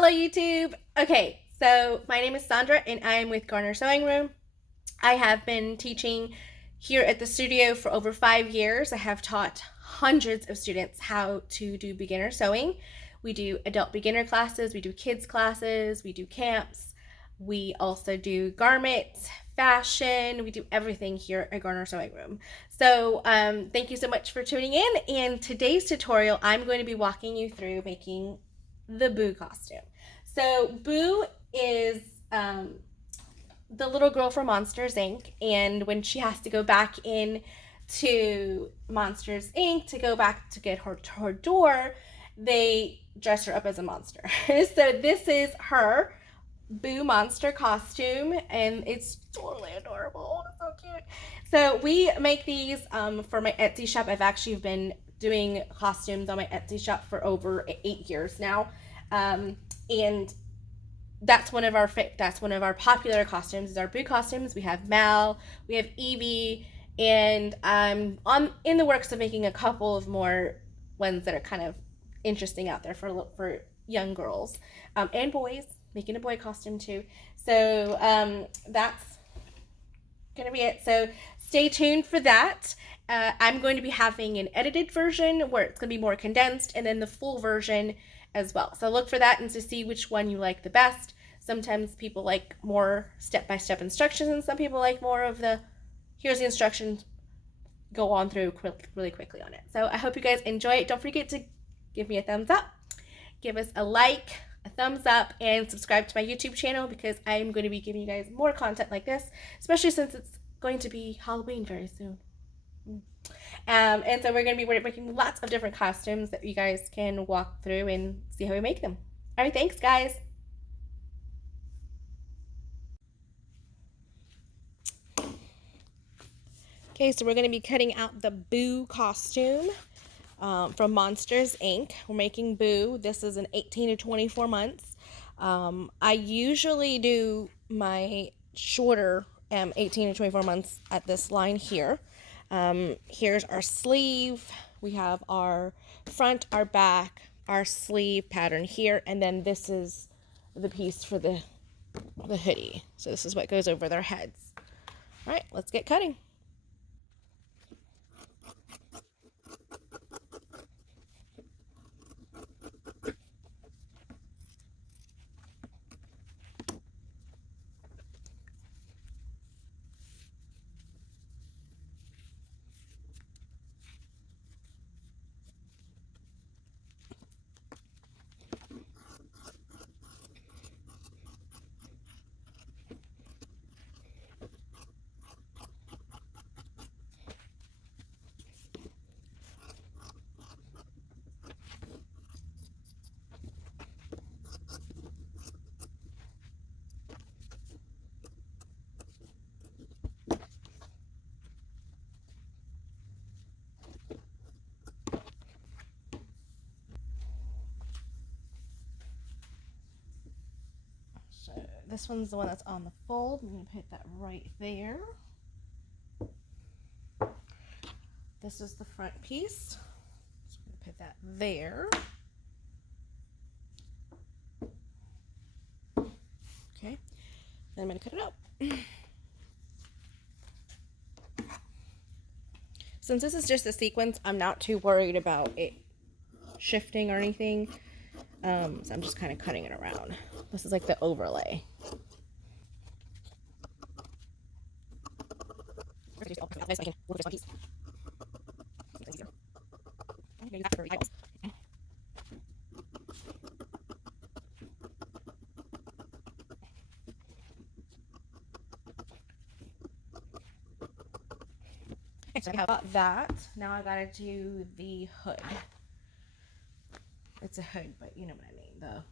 Hello YouTube. Okay, so my name is Sandra and I am with Garner Sewing Room. I have been teaching here at the studio for over 5 years. I have taught hundreds of students how to do beginner sewing. We do adult beginner classes, we do kids classes, we do camps, we also do garments, fashion, we do everything here at Garner Sewing Room. So thank you so much for tuning in. And today's tutorial, I'm going to be walking you through making the Boo costume. So Boo is the little girl from Monsters Inc. And when she has to go back in to Monsters Inc. to go back to get her door, they dress her up as a monster. So this is her Boo monster costume, and it's totally adorable. It's so cute. So we make these for my Etsy shop. I've actually been doing costumes on my Etsy shop for over 8 years now, and that's one of our popular costumes is our Boo costumes. We have Mal, we have Evie, and I'm in the works of making a couple of more ones that are kind of interesting out there for young girls and boys. Making a boy costume too. So that's gonna be it. So stay tuned for that. I'm going to be having an edited version where it's gonna be more condensed, and then the full version as well. So look for that and to see which one you like the best. Sometimes people like more step-by-step instructions, and some people like more of the here's the instructions, go on through really quickly on it. So I hope you guys enjoy it. Don't forget to give me a thumbs up, give us a like, a thumbs up, and subscribe to my YouTube channel because I'm going to be giving you guys more content like this, especially since it's going to be Halloween very soon. And so we're going to be making lots of different costumes that you guys can walk through and see how we make them. All right, thanks guys. Okay, so we're going to be cutting out the Boo costume from Monsters Inc. We're making Boo. This is an 18 to 24 months. I usually do my shorter 18 to 24 months at this line here. Here's our sleeve. We have our front, our back, our sleeve pattern here, and then this is the piece for the hoodie. So this is what goes over their heads. All right, let's get cutting. So this one's the one that's on the fold. I'm going to put that right there. This is the front piece. So I'm going to put that there. Okay. Then I'm going to cut it out. Since this is just a sequence, I'm not too worried about it shifting or anything. So I'm just kind of cutting it around. This is like the overlay. Okay, so I got that. Now I gotta do the hood. It's a hood, but you know what I mean, though.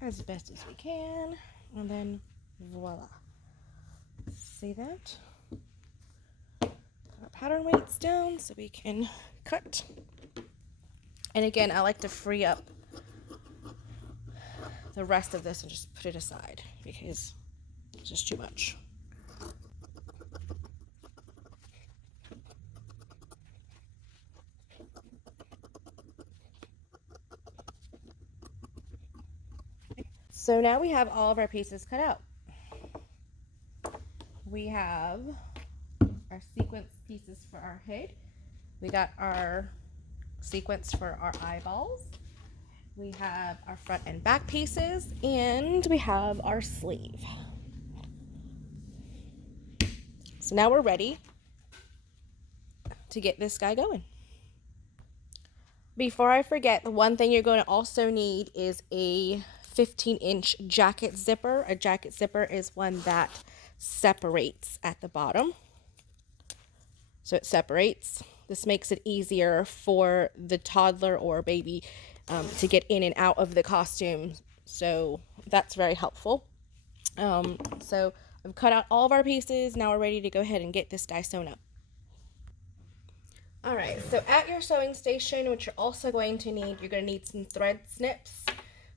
As best as we can, and then voila. See that? Our pattern weights down so we can cut. And again, I like to free up the rest of this and just put it aside because it's just too much. So now we have all of our pieces cut out. We have our sequence pieces for our hood. We got our sequence for our eyeballs. We have our front and back pieces, and we have our sleeve. So now we're ready to get this guy going. Before I forget, the one thing you're going to also need is a 15-inch jacket zipper. A jacket zipper is one that separates at the bottom. So it separates. This makes it easier for the toddler or baby to get in and out of the costume. So that's very helpful. So I've cut out all of our pieces. Now we're ready to go ahead and get this guy sewn up. All right, so at your sewing station, which you're also going to need, you're going to need some thread snips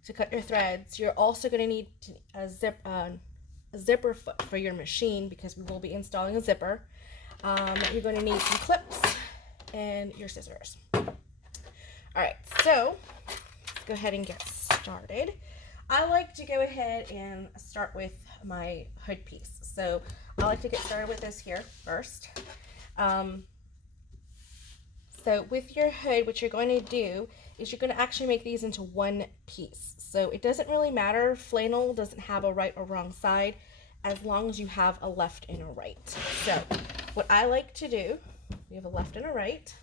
to cut your threads. You're also going to need a zipper foot for your machine because we will be installing a zipper. You're going to need some clips and your scissors. All right, so let's go ahead and get started. I like to go ahead and start with my hood piece. So I like to get started with this here first. So with your hood, what you're going to do is you're going to actually make these into one piece. So it doesn't really matter. Flannel doesn't have a right or wrong side as long as you have a left and a right. So what I like to do, we have a left and a right,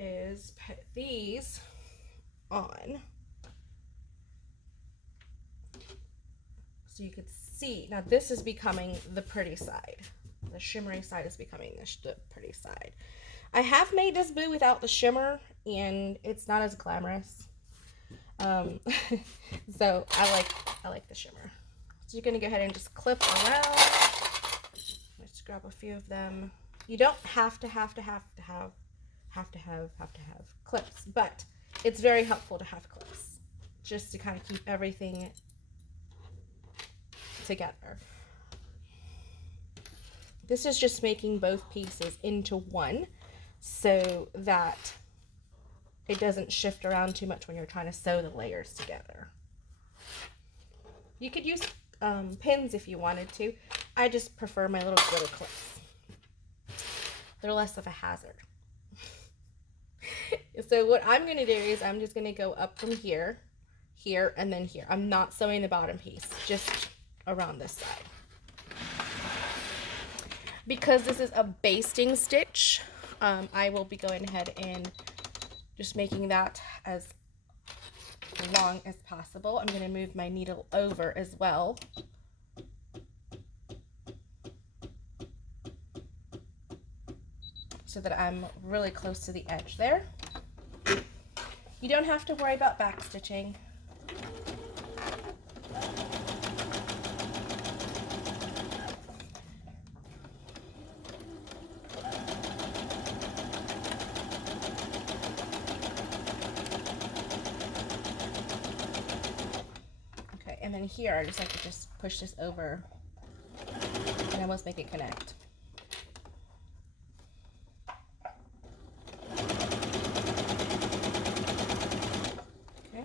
is put these on. So you can see, now this is becoming the pretty side. The shimmery side is becoming the pretty side. I have made this blue without the shimmer, and it's not as glamorous. So I like the shimmer. So you're gonna go ahead and just clip around. Let's grab a few of them. You don't have to have clips, but it's very helpful to have clips, just to kind of keep everything together. This is just making both pieces into one, so that it doesn't shift around too much when you're trying to sew the layers together. You could use pins if you wanted to. I just prefer my little glitter clips. They're less of a hazard. So what I'm going to do is I'm just going to go up from here, here, and then here. I'm not sewing the bottom piece, just around this side. Because this is a basting stitch, I will be going ahead and just making that as long as possible. I'm going to move my needle over as well. So that I'm really close to the edge there. You don't have to worry about back stitching. And then here, I just like to just push this over and almost make it connect. Okay.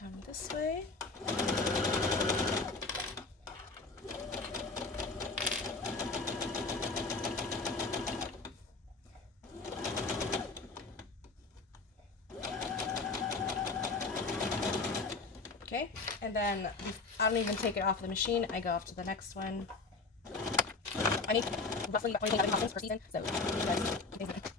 Come this way. Okay, and then I don't even take it off the machine. I go off to the next one. I need roughly 20 costumes per season, so that's it.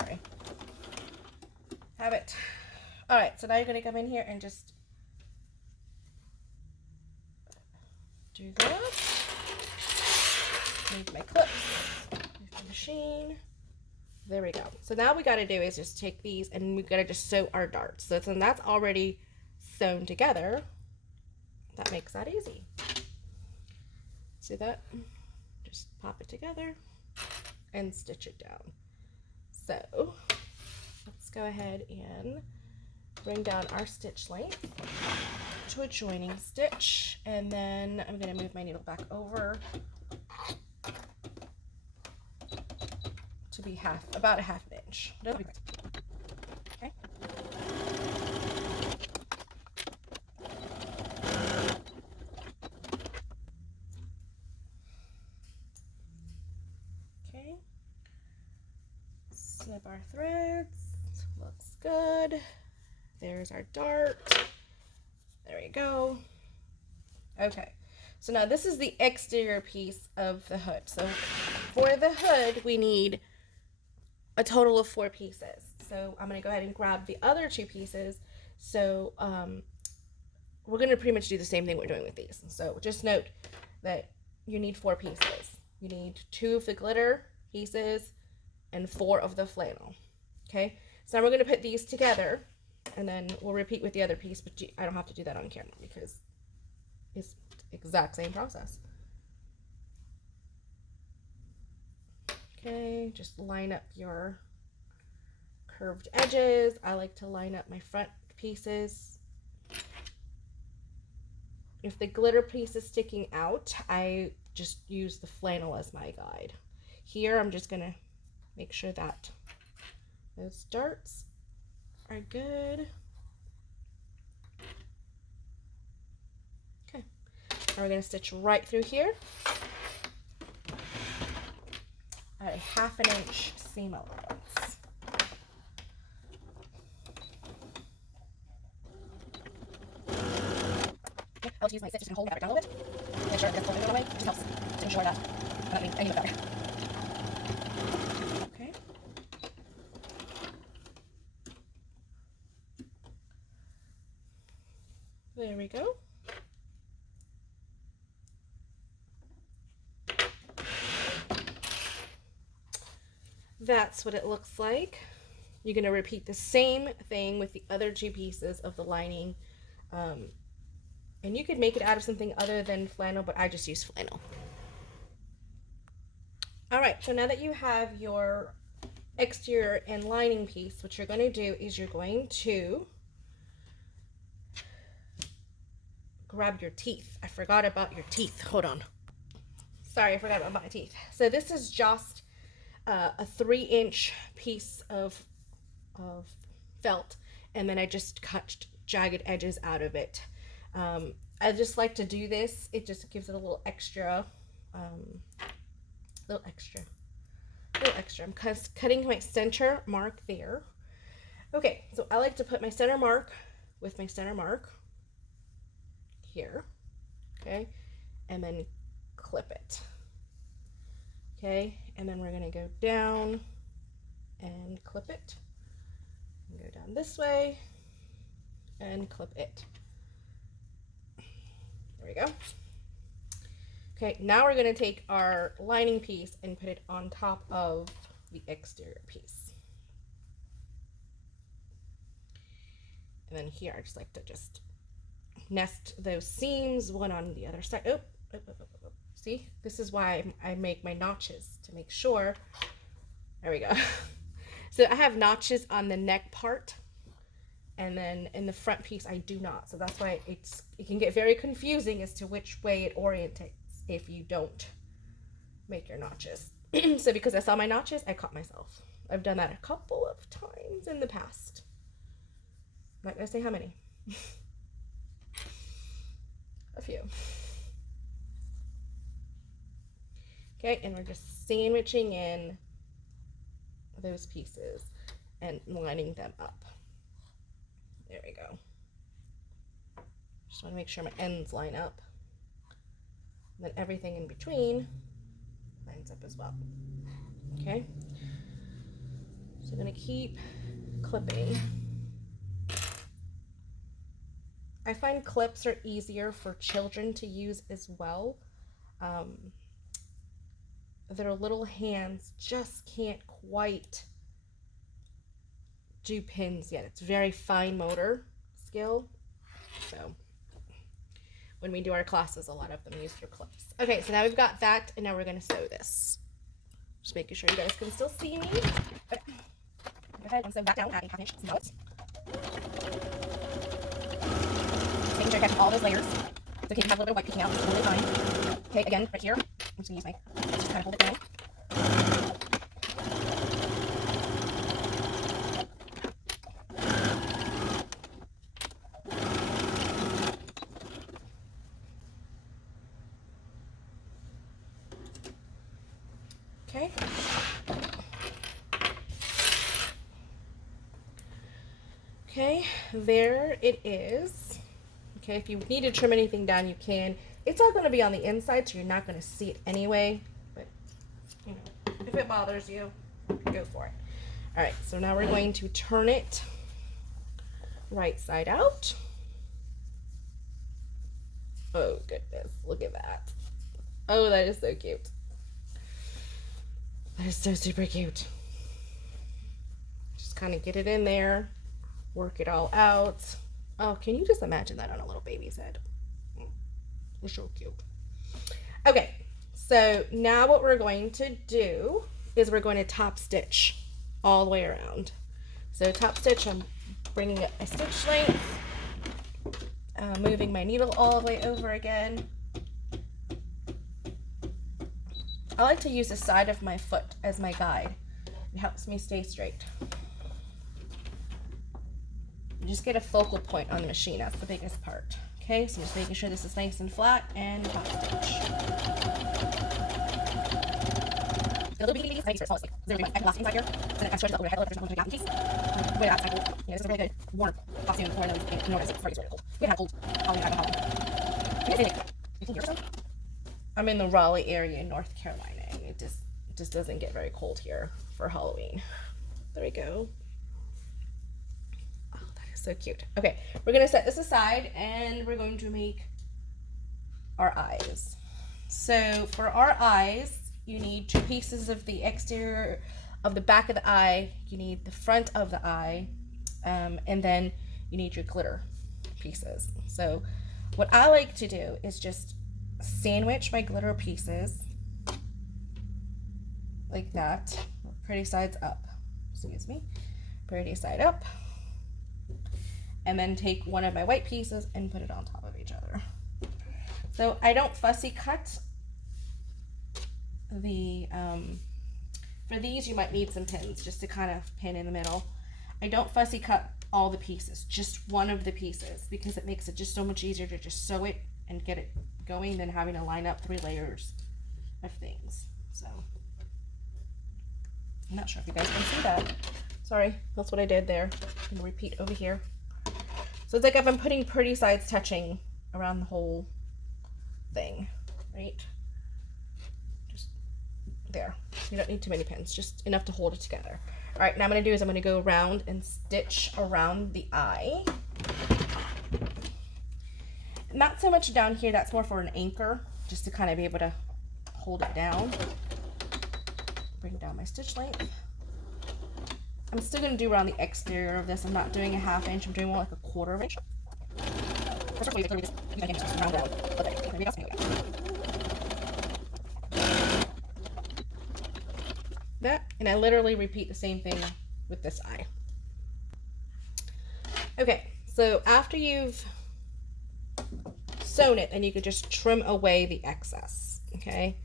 Sorry. Have it. All right, so now you're going to come in here and just do this. Move my clips, move the machine. There we go. So now we got to do is just take these and we got to just sew our darts. So then that's already sewn together. That makes that easy. See that? Just pop it together and stitch it down. So let's go ahead and bring down our stitch length. to a joining stitch, and then I'm going to move my needle back over to be about a half an inch. Okay. Okay. Snip our threads. Looks good. There's our dart. There we go. Okay, so now this is the exterior piece of the hood. So for the hood, we need a total of 4 pieces. So I'm going to go ahead and grab the other 2 pieces. So we're going to pretty much do the same thing we're doing with these. So just note that you need 4 pieces. You need 2 of the glitter pieces and 4 of the flannel. Okay, so now we're going to put these together, and then we'll repeat with the other piece, but I don't have to do that on camera because it's the exact same process. Okay, just line up your curved edges. I like to line up my front pieces. If the glitter piece is sticking out, I just use the flannel as my guide. Here, I'm just gonna make sure that those darts are good. Okay, now we're gonna stitch right through here at a 1/2 inch seam allowance. Okay, I'll use my stitch just to hold the fabric down a little bit. Make sure it gets folded away. It just helps to ensure that I'm not leaving any of the fabric. Okay. There we go. That's what it looks like. You're going to repeat the same thing with the other 2 pieces of the lining. And you could make it out of something other than flannel, but I just use flannel. All right, so now that you have your exterior and lining piece, what you're going to do is you're going to grab your teeth. I forgot about your teeth. Hold on. Sorry, I forgot about my teeth. So this is just a 3-inch piece of felt, and then I just cut jagged edges out of it. I just like to do this. It just gives it a little extra, little extra. I'm cutting my center mark there. Okay, so I like to put my center mark with my center mark here, okay, and then clip it. Okay, and then we're gonna go down and clip it, and go down this way and clip it. There we go. Okay, now we're gonna take our lining piece and put it on top of the exterior piece. And then here, I just like to just nest those seams one on the other side. Oh. See, this is why I make my notches, to make sure. There we go. So I have notches on the neck part, and then in the front piece I do not. So that's why it can get very confusing as to which way it orientates if you don't make your notches. So because I saw my notches, I caught myself. I've done that a couple of times in the past. I'm not gonna say how many. A few. Okay, and we're just sandwiching in those pieces and lining them up. There we go. Just want to make sure my ends line up. And then everything in between lines up as well. Okay, so I'm going to keep clipping. I find clips are easier for children to use as well. Their little hands just can't quite do pins yet. It's very fine motor skill. So when we do our classes, a lot of them use their clips. Okay, so now we've got that, and now we're going to sew this. Just making sure you guys can still see me. Okay. Go ahead and sew that down, adding 1/2 inch notes. Making sure catching all those layers. It's okay to have a little bit of white peeking out. It's totally fine. Okay, again, right here. I'm just going to use my, just kind of hold it down. Okay. Okay, there it is. Okay, if you need to trim anything down, you can. It's all going to be on the inside, so you're not going to see it anyway. But, you know, if it bothers you, go for it. All right, so now we're going to turn it right side out. Oh, goodness, look at that. Oh, that is so cute. That is so super cute. Just kind of get it in there, work it all out. Oh, can you just imagine that on a little baby's head? It's so cute. Okay, so now what we're going to do is we're going to top stitch all the way around. So top stitch, I'm bringing up my stitch length, moving my needle all the way over again. I like to use the side of my foot as my guide. It helps me stay straight. You just get a focal point on the machine. That's the biggest part. Okay, so just making sure this is nice and flat and top stitch. A little bit I start like I can last inside here. Then I stretch it up overhead a little bit in case. Way outside cold. You know, this is a really good warm costume for those in Norway. It's really cold. We had cold Halloween. I'm in the Raleigh area in North Carolina, and it just doesn't get very cold here for Halloween. There we go. Oh, that is so cute. Okay, we're gonna set this aside, and we're going to make our eyes. So for our eyes, you need 2 pieces of the exterior of the back of the eye. You need the front of the eye, and then you need your glitter pieces. So what I like to do is just sandwich my glitter pieces like that, pretty sides up, excuse me, pretty side up, and then take one of my white pieces and put it on top of each other. So I don't fussy cut the for these. You might need some pins just to kind of pin in the middle. I don't fussy cut all the pieces, just one of the pieces, because it makes it just so much easier to just sew it and get it going than having to line up 3 layers of things. So I'm not sure if you guys can see that. Sorry, that's what I did there. I'm gonna repeat over here. So it's like if I'm putting pretty sides touching around the whole thing, right? Just there. You don't need too many pins, just enough to hold it together. All right, now I'm gonna do is I'm gonna go around and stitch around the eye. Not so much down here, that's more for an anchor, just to kind of be able to hold it down. Bring down my stitch length. I'm still going to do around the exterior of this. I'm not doing a 1/2 inch, I'm doing more like a 1/4 inch. That, and I literally repeat the same thing with this eye. Okay, so after you've sewn it, and you could just trim away the excess, okay?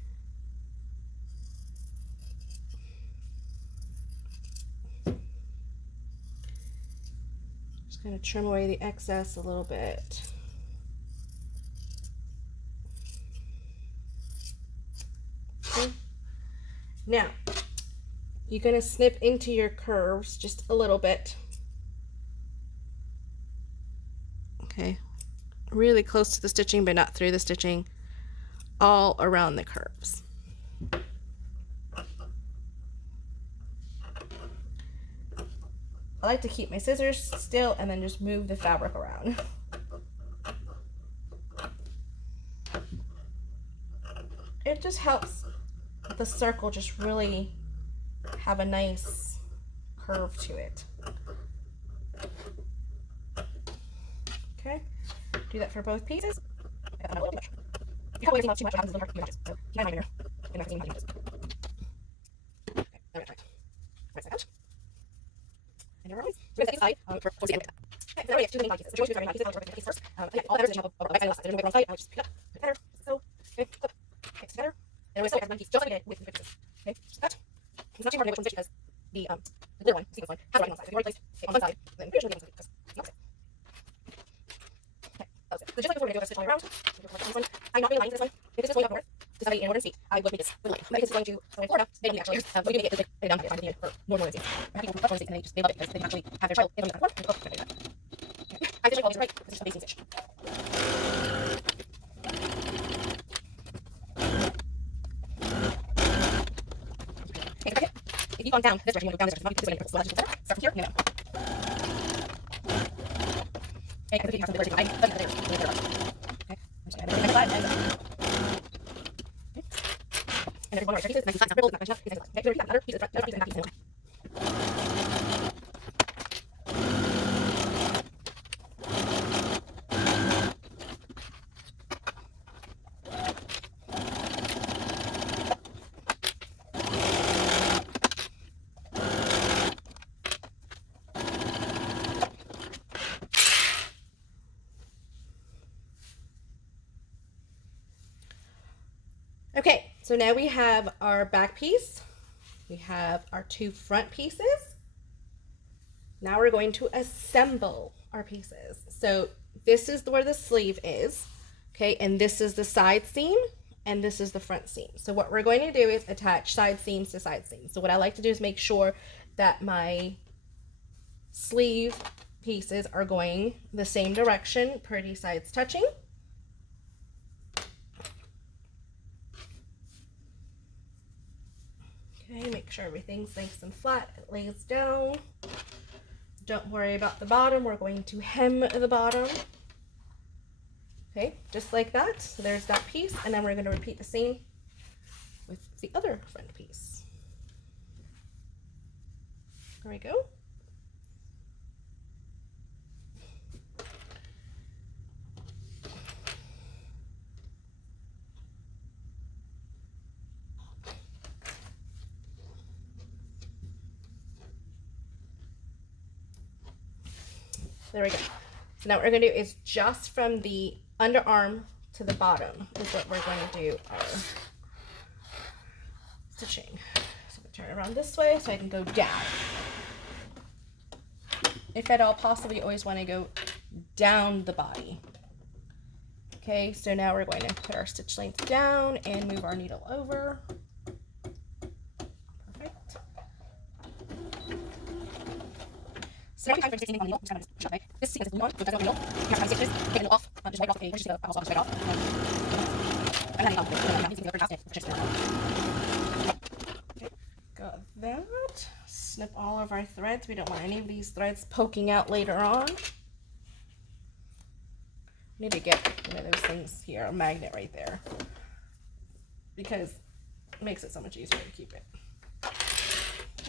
Just gonna trim away the excess a little bit. Okay. Now, you're gonna snip into your curves just a little bit. Okay. Really close to the stitching, but not through the stitching, all around the curves. I like to keep my scissors still and then just move the fabric around. It just helps the circle just really have a nice curve to it. Okay. Do that for both pieces. You probably have too much, happens a little hard to so keep my mind in my images. Okay, now right side. And your arms. So we're going to set these aside towards the end of that. Okay. So we have two main body pieces. The choice to body pieces, I'll work with the pieces first. Again, all feathers, you have a right side and left side. There's no wrong side. I just pick up, put feather, so, okay, flip, okay, it's feather, and we still have one piece, just like we did with the pieces. Okay, just that. It's not too hard to know which one's which because the glitter one, the sequence one, has writing on the side. So if you already placed it on one side, then pretty sure the other one's because it's not it. Okay, that was it. So just like before, we're going to do a stitch all the way around. This one. I'm not really lining this one. If this is going up north to 78 in northern states, I would make this with a line. But because it's going to Florida, they don't need actually. We do make it this way, down here, find it for more northern states. I have people from northern states and they love it because they can actually have their child. They don't need that one. Oh, okay, I stitch all these right. This is a basting stitch. Okay, if you've gone down this direction, you want to go down this direction. This way, so let's just start from here and go down. Okay, I completely have some ability. I studied the layers. Okay, I'm just going to have a and there's one more extra pieces. Nice and not much enough. Okay, so repeat that another piece. Another piece and that piece. Okay, so now we have our back piece. We have our two front pieces. Now we're going to assemble our pieces. So this is where the sleeve is, okay, and this is the side seam, and this is the front seam. So what we're going to do is attach side seams to side seams. So what I like to do is make sure that my sleeve pieces are going the same direction, pretty sides touching. Okay, make sure everything's nice and flat, it lays down. Don't worry about the bottom, we're going to hem the bottom. Okay, just like that. So there's that piece, and then we're going to repeat the same with the other front piece. There we go. There we go. So now what we're going to do is just from the underarm to the bottom is what we're going to do our stitching. So I'm going to turn it around this way so I can go down. If at all possible, you always want to go down the body. Okay, so now we're going to put our stitch length down and move our needle over. Perfect. So every time for stitching on the needle, I'm just going to push up, okay? This sequence is blue on, so it doesn't needle. You have to have stitches, take the needle off, just wipe off the edge, just take the almost straight off. I'm not okay, got that. Snip all of our threads. We don't want any of these threads poking out later on. We need to get one of those things here, a magnet right there, because it makes it so much easier to keep it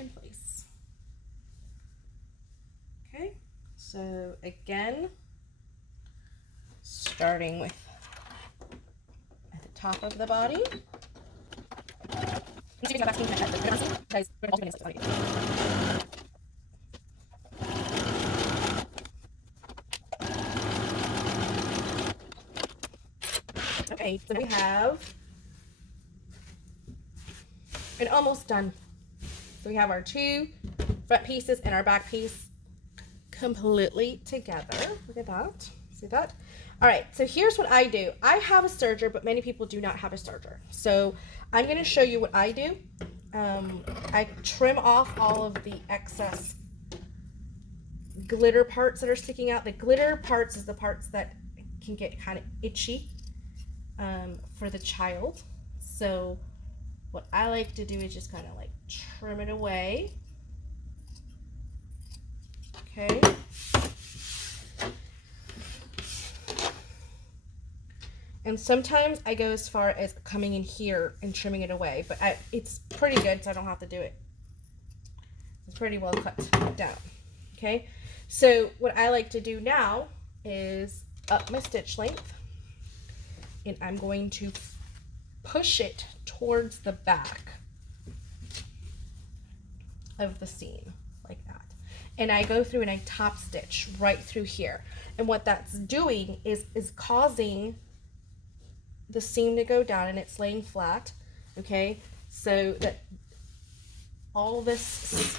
in place. Okay, so again, starting with at the top of the body. Okay, so we have it almost done. So we have our two front pieces and our back piece completely together. Look at that. See that? All right, so here's what I do. I have a serger, but many people do not have a serger. So I'm going to show you what I do. I trim off all of the excess glitter parts that are sticking out. The glitter parts is the parts that can get kind of itchy for the child. So what I like to do is just kind of like trim it away. Okay. And sometimes I go as far as coming in here and trimming it away, but it's pretty good, so I don't have to do it. It's pretty well cut down. Okay, so what I like to do now is up my stitch length, and I'm going to push it towards the back of the seam like that. and I go through and I top stitch right through here. And what that's doing is causing the seam to go down, and it's laying flat, okay? So that all this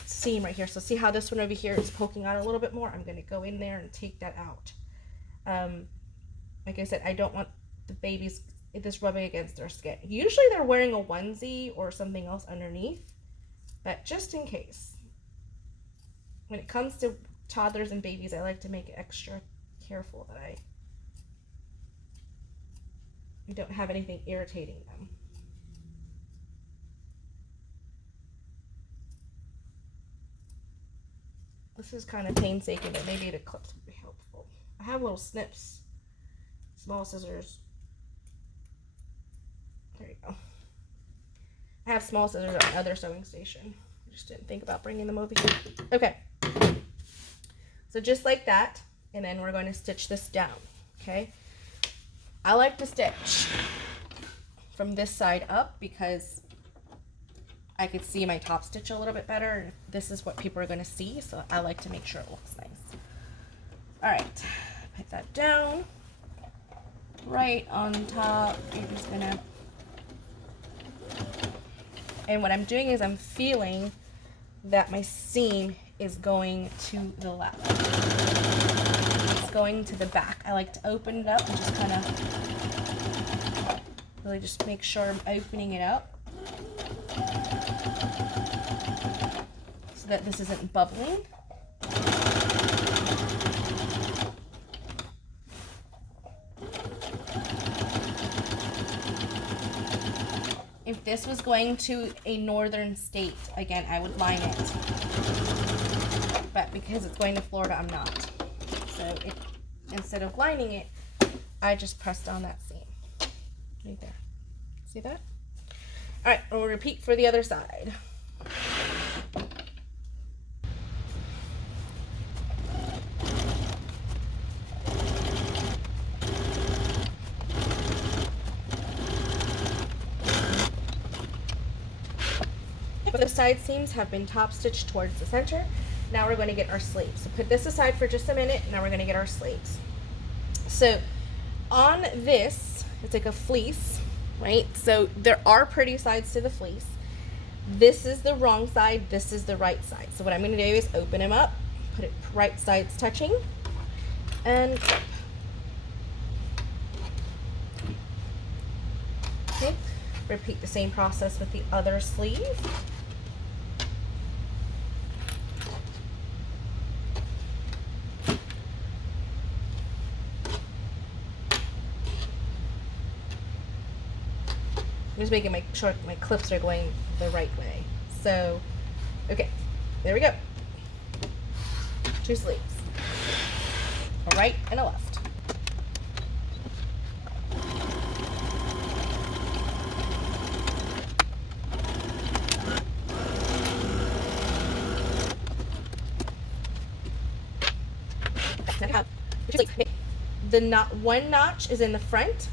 seam right here, so see how this one over here is poking out a little bit more? I'm gonna go in there and take that out. Like I said, I don't want the babies this rubbing against their skin. Usually they're wearing a onesie or something else underneath, but just in case. When it comes to toddlers and babies, I like to make it extra careful that I don't have anything irritating them. This is kind of painstaking, but maybe the clips would be helpful. I have little snips, small scissors. There you go. I have small scissors on the other sewing station. I just didn't think about bringing them over here. Okay. So just like that, and then we're going to stitch this down, okay? I like to stitch from this side up because I could see my top stitch a little bit better, and this is what people are going to see, so I like to make sure it looks nice. All right, put that down right on top. You're just gonna, and what I'm doing is I'm feeling that my seam is going to the left. It's going to the back. I like to open it up and just kind of really just make sure I'm opening it up so that this isn't bubbling. If this was going to a northern state, again, I would line it. But because it's going to Florida, I'm not. So instead of lining it, I just pressed on that seam. Right there. See that? All right, we'll repeat for the other side. The side seams have been top stitched towards the center. Now we're going to get our sleeves. So put this aside for just a minute. Now we're going to get our sleeves. So on this, it's like a fleece, right? So there are pretty sides to the fleece. This is the wrong side. This is the right side. So what I'm going to do is open them up, put it right sides touching, and clip. Okay. Repeat the same process with the other sleeve. I'm just making sure my clips are going the right way. So, okay, there we go. Two sleeves, a right and a left. One notch is in the front,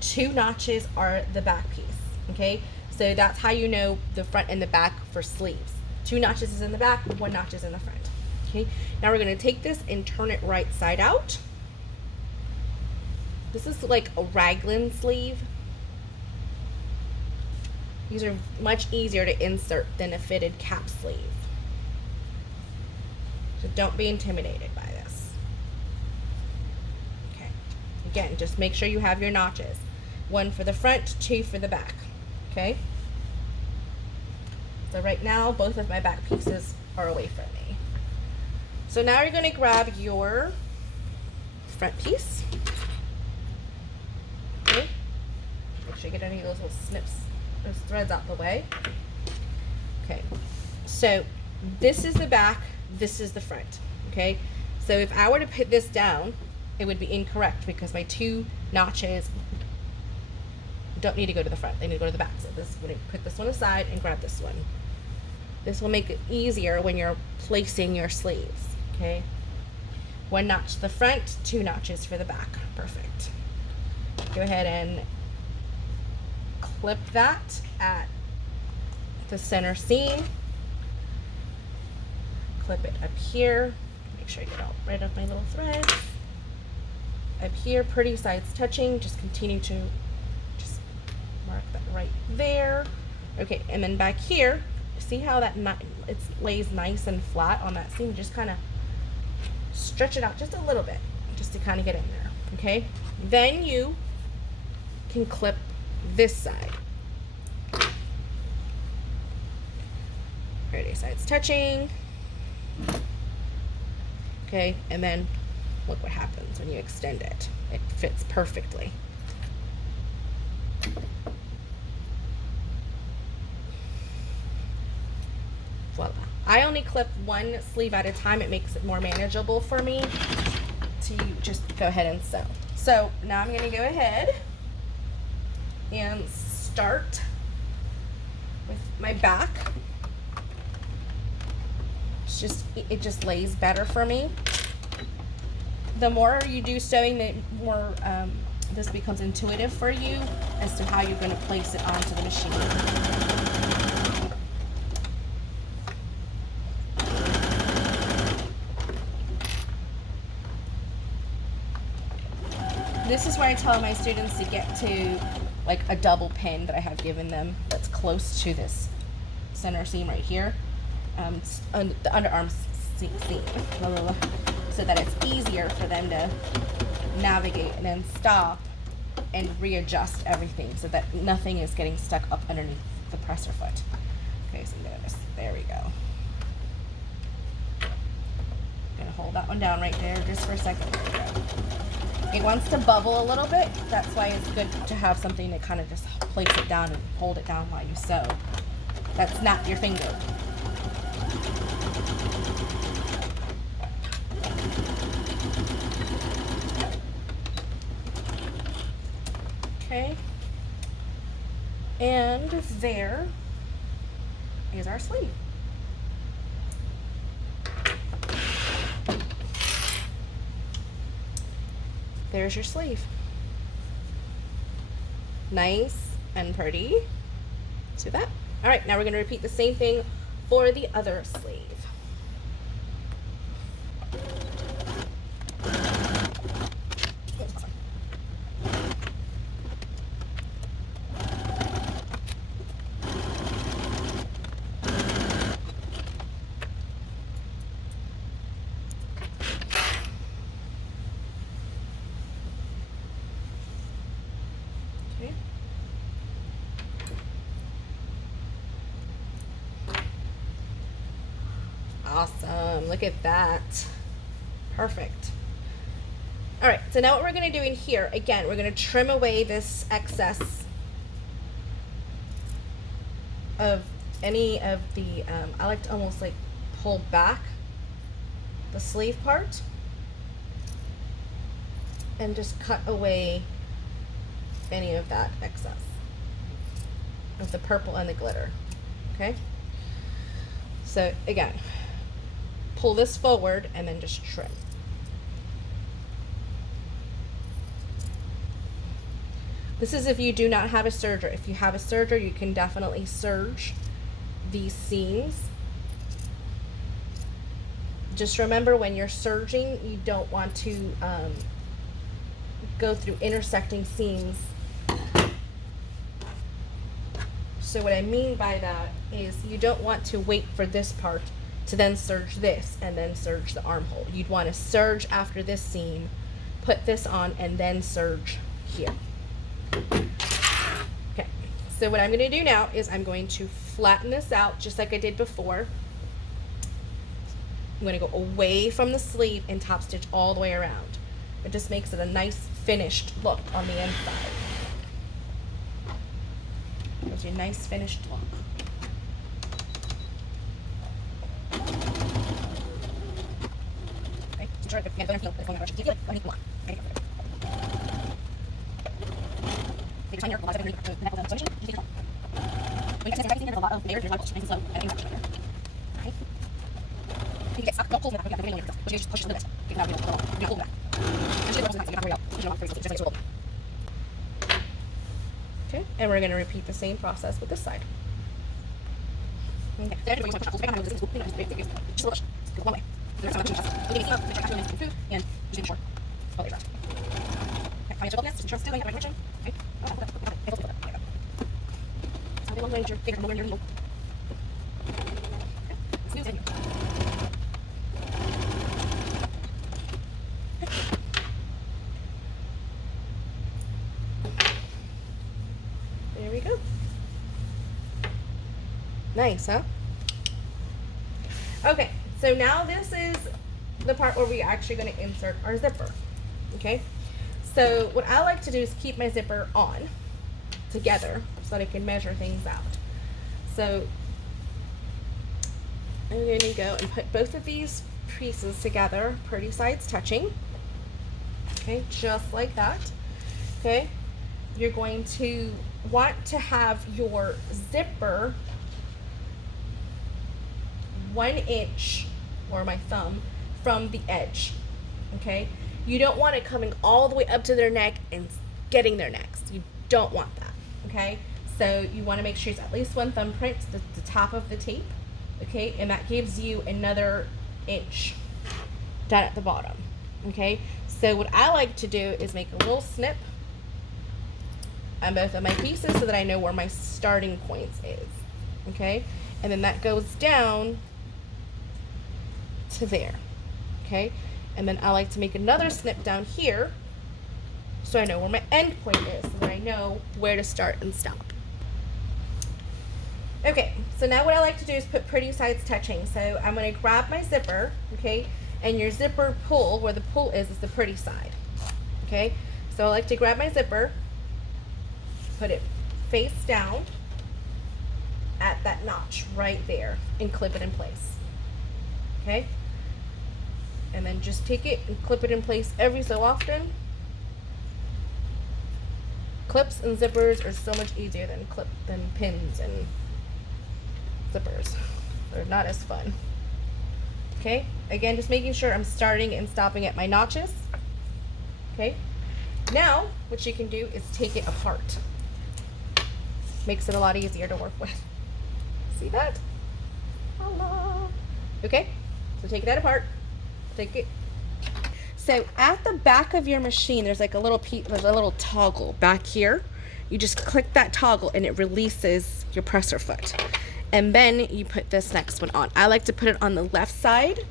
two notches are the back piece, okay? So that's how you know the front and the back for sleeves. Two notches is in the back, one notch is in the front, okay? Now we're gonna take this and turn it right side out. This is like a raglan sleeve. These are much easier to insert than a fitted cap sleeve. So don't be intimidated by this. Okay, again, just make sure you have your notches. One for the front, two for the back, okay? So right now, both of my back pieces are away from me. So now you're gonna grab your front piece. Okay, make sure you get any of those little snips, those threads out the way. Okay, so this is the back, this is the front, okay? So if I were to put this down, it would be incorrect because my two notches don't need to go to the front, they need to go to the back. So this, I'm gonna put this one aside and grab this one. This will make it easier when you're placing your sleeves, okay? One notch to the front, two notches for the back, perfect. Go ahead and clip that at the center seam. clip it up here. Make sure I get all rid of my little threads. Up here, pretty sides touching. Just continue to just mark that right there. Okay, and then back here, see how that it lays nice and flat on that seam? Just kind of stretch it out just a little bit, just to kind of get in there. Okay, then you can clip this side. Pretty sides touching. Okay, and then look what happens when you extend it. It fits perfectly. Voila. I only clip one sleeve at a time. It makes it more manageable for me to just go ahead and sew. So now I'm going to go ahead and start with my back. It just lays better for me. The more you do sewing, the more this becomes intuitive for you as to how you're going to place it onto the machine. This is where I tell my students to get to like a double pin that I have given them that's close to this center seam right here. The underarm seam, so that it's easier for them to navigate and then stop and readjust everything so that nothing is getting stuck up underneath the presser foot. Okay, so there we go. I'm gonna hold that one down right there just for a second. There we go. It wants to bubble a little bit. That's why it's good to have something to kind of just place it down and hold it down while you sew. That's not your finger. Okay, and there is our sleeve. There's your sleeve. Nice and pretty. See that? All right, now we're going to repeat the same thing for the other sleeve. Awesome, look at that. Perfect. All right, so now what we're gonna do in here, again, we're gonna trim away this excess of any of the, I like to almost like pull back the sleeve part and just cut away any of that excess of the purple and the glitter, okay? So again, pull this forward and then just trim. This is if you do not have a serger. If you have a serger, you can definitely serge these seams. Just remember, when you're serging, you don't want to go through intersecting seams. So what I mean by that is you don't want to wait for this part to then serge this and then serge the armhole. You'd want to serge after this seam, put this on, and then serge here. Okay, so what I'm going to do now is I'm going to flatten this out just like I did before. I'm going to go away from the sleeve and top stitch all the way around. It just makes it a nice finished look on the inside. There's your nice finished look. Okay, and we're going to repeat the same process with this side. There we go. Nice, huh? Okay, so now this is the part where we're actually going to insert our zipper. Okay, so what I like to do is keep my zipper on together so that I can measure things out. So I'm going to go and put both of these pieces together, pretty sides touching. Okay, just like that. Okay, you're going to want to have your zipper 1 inch, or my thumb, from the edge. Okay, you don't want it coming all the way up to their neck and getting their necks. You don't want that. Okay, so you want to make sure it's at least 1 thumbprint to the top of the tape. Okay, and that gives you another inch down at the bottom. Okay, so what I like to do is make a little snip on both of my pieces so that I know where my starting points is. Okay, and then that goes down to there. Okay, and then I like to make another snip down here so I know where my end point is, so that I know where to start and stop. Okay, so now what I like to do is put pretty sides touching. So I'm going to grab my zipper, okay, and your zipper pull, where the pull is the pretty side. Okay, so I like to grab my zipper, put it face down at that notch right there, and clip it in place. Okay, and then just take it and clip it in place every so often. Clips and zippers are so much easier than pins and zippers. They're not as fun. Okay, again, just making sure I'm starting and stopping at my notches. Okay, now what you can do is take it apart. Makes it a lot easier to work with. See that? Voila. Okay, so take that apart. Take it. So at the back of your machine, there's like a little toggle back here. You just click that toggle and it releases your presser foot. And then you put this next one on. I like to put it on the left side.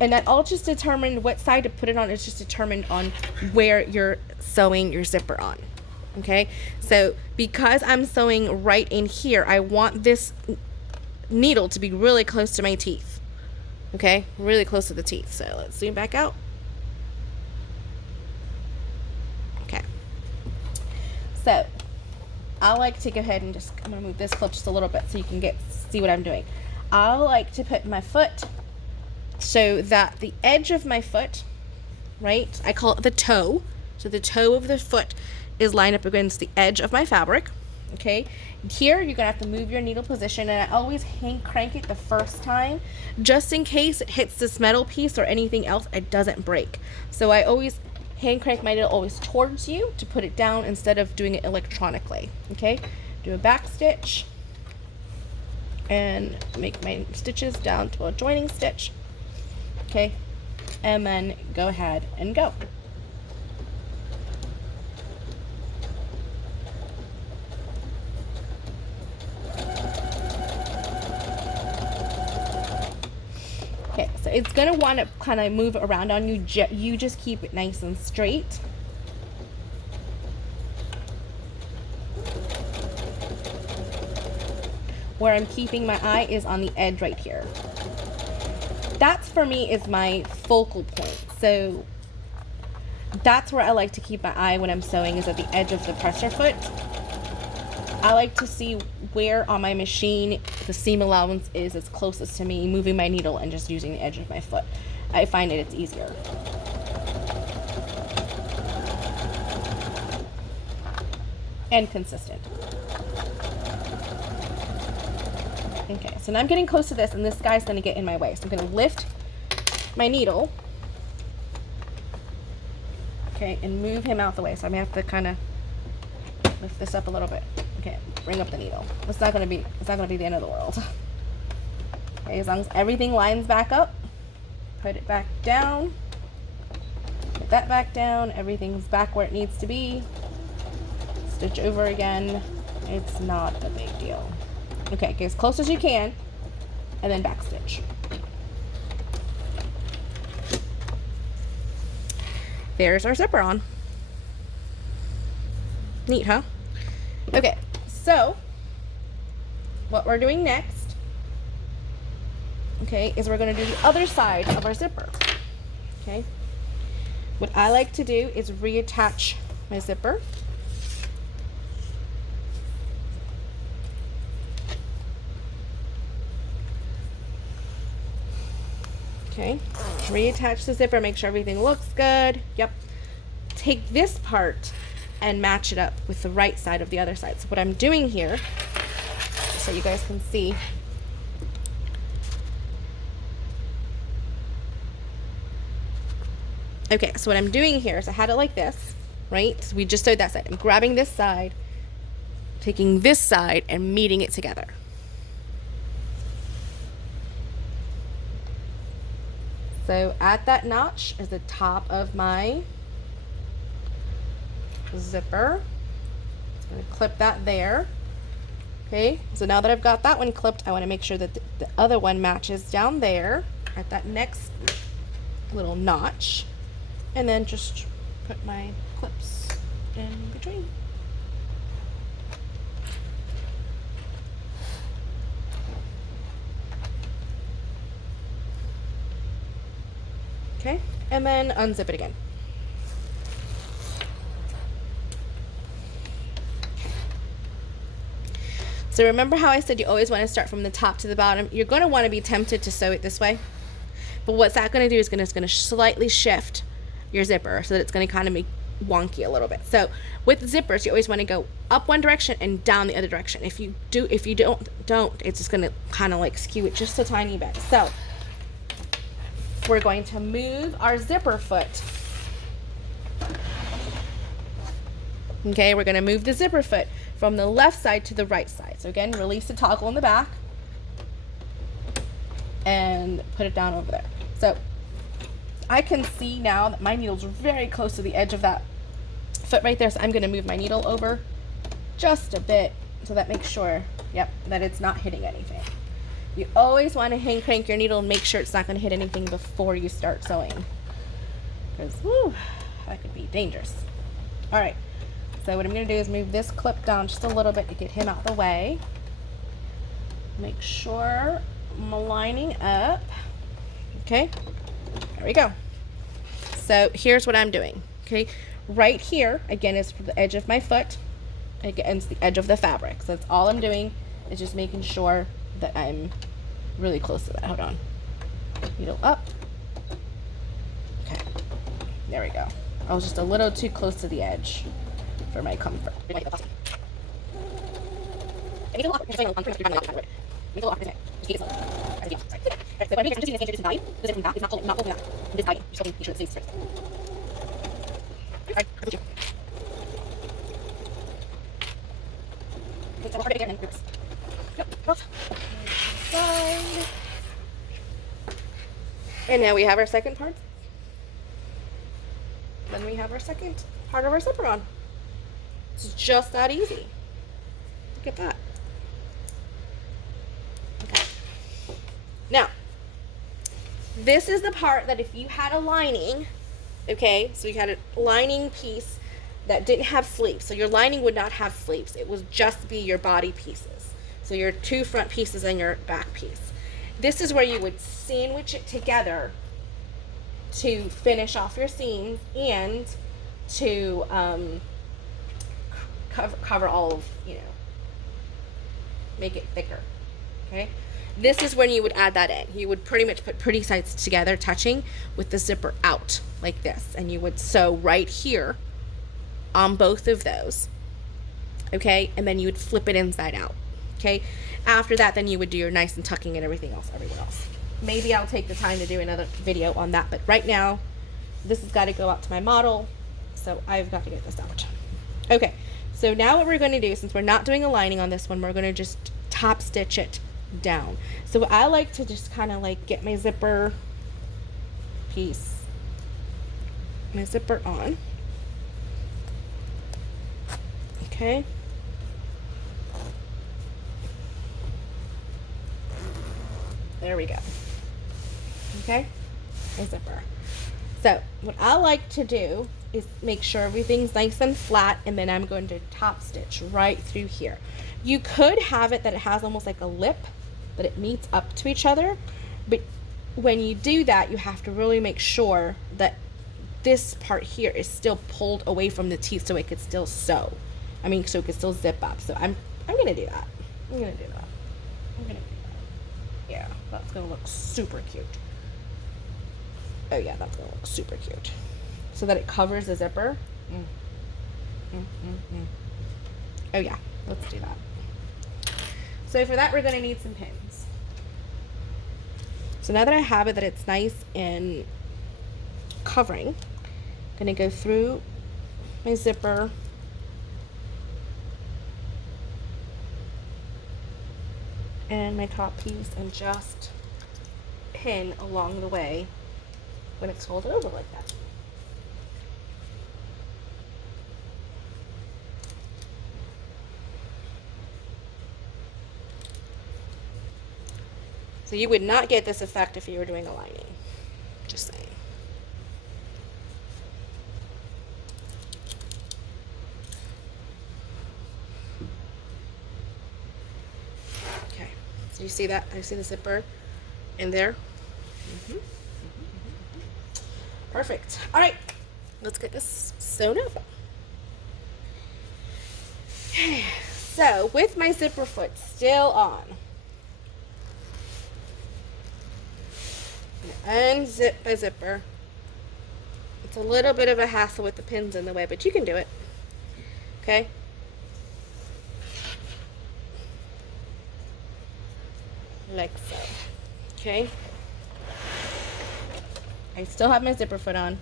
And that all just determined what side to put it on. It's just determined on where you're sewing your zipper on. Okay, so because I'm sewing right in here, I want this needle to be really close to my teeth. Okay, really close to the teeth. So let's zoom back out. Okay, so I like to go ahead and I'm gonna move this clip just a little bit so you can see what I'm doing. I like to put my foot so that the edge of my foot, right, I call it the toe, so the toe of the foot is lined up against the edge of my fabric. Okay, here you're gonna have to move your needle position, and I always hand crank it the first time just in case it hits this metal piece or anything else, it doesn't break. So I always hand crank my needle always towards you to put it down instead of doing it electronically. Okay, do a back stitch and make my stitches down to a joining stitch. Okay, and then go ahead and go. Okay, so it's going to want to kind of move around on you. You just keep it nice and straight. Where I'm keeping my eye is on the edge right here. That's for me is my focal point. So that's where I like to keep my eye when I'm sewing, is at the edge of the presser foot. I like to see where on my machine the seam allowance is as closest to me, moving my needle and just using the edge of my foot. I find it's easier. And consistent. Okay, so now I'm getting close to this, and this guy's going to get in my way. So I'm going to lift my needle, okay, and move him out the way. So I'm going to have to kind of lift this up a little bit. Okay, bring up the needle. It's not gonna be the end of the world. Okay, as long as everything lines back up, put it back down, put that back down, everything's back where it needs to be, stitch over again. It's not a big deal. Okay, get as close as you can, and then back stitch. There's our zipper on. Neat, huh? Okay, so what we're doing next, okay, is we're going to do the other side of our zipper. Okay, what I like to do is reattach my zipper. Okay, reattach the zipper, make sure everything looks good. Yep. Take this part and match it up with the right side of the other side. So what I'm doing here, just so you guys can see, okay, so what I'm doing here is I had it like this, right? So we just sewed that side. I'm grabbing this side, taking this side and meeting it together. So at that notch is the top of my zipper. I'm going to clip that there. Okay, so now that I've got that one clipped, I want to make sure that the other one matches down there at that next little notch. And then just put my clips in between. Okay, and then unzip it again. So remember how I said you always want to start from the top to the bottom? You're going to want to be tempted to sew it this way. But what's that going to do is it's going to slightly shift your zipper so that it's going to kind of make wonky a little bit. So with zippers, you always want to go up one direction and down the other direction. If you don't, it's just going to kind of like skew it just a tiny bit. So we're going to move our zipper foot. Okay, we're going to move the zipper foot from the left side to the right side. So again, release the toggle in the back and put it down over there. So I can see now that my needle's very close to the edge of that foot right there. So I'm going to move my needle over just a bit so that makes sure, yep, that it's not hitting anything. You always want to hand crank your needle and make sure it's not going to hit anything before you start sewing, because that could be dangerous. All right, so what I'm going to do is move this clip down just a little bit to get him out of the way. Make sure I'm lining up. Okay, there we go. So here's what I'm doing. Okay, right here again is the edge of my foot against the edge of the fabric. So that's all I'm doing, is just making sure that I'm really close to that. Hold on. Needle up. Okay. There we go. I was just a little too close to the edge for my comfort. And now we have our second part. Then we have our second part of our zipper on. It's just that easy. Look at that. Okay. Now, this is the part that if you had a lining, okay, so you had a lining piece that didn't have sleeves. So your lining would not have sleeves. It would just be your body pieces. So your two front pieces and your back piece. This is where you would sandwich it together to finish off your seams and to cover all of, make it thicker. Okay, this is when you would add that in. You would pretty much put pretty sides together, touching with the zipper out like this, and you would sew right here on both of those. Okay, and then you would flip it inside out. Okay, after that, then you would do your nice and tucking and everything else, everywhere else. Maybe I'll take the time to do another video on that, but right now, this has got to go out to my model, so I've got to get this out. Okay, So now what we're going to do, since we're not doing a lining on this one, we're going to just top stitch it down. So I like to just kind of like get my zipper piece, my zipper on. Okay. There we go. Okay, a zipper. So what I like to do is make sure everything's nice and flat, and then I'm going to top stitch right through here. You could have it that it has almost like a lip, that it meets up to each other, but when you do that, you have to really make sure that this part here is still pulled away from the teeth so it could still sew. So it could still zip up. So I'm gonna do that. I'm gonna do that. Yeah, that's gonna look super cute. Oh yeah, that's gonna look super cute. So that it covers the zipper. Oh yeah, let's do that. So for that, we're gonna need some pins. So now that I have it, that it's nice and covering, I'm gonna go through my zipper and my top piece and just pin along the way when it's folded over like that. So you would not get this effect if you were doing a lining. Just saying. Okay, so you see that? I see the zipper in there. Perfect. All right, let's get this sewn up. Okay, so with my zipper foot still on, unzip my zipper. It's a little bit of a hassle with the pins in the way, but you can do it. Okay. Like so. Okay. I still have my zipper foot on.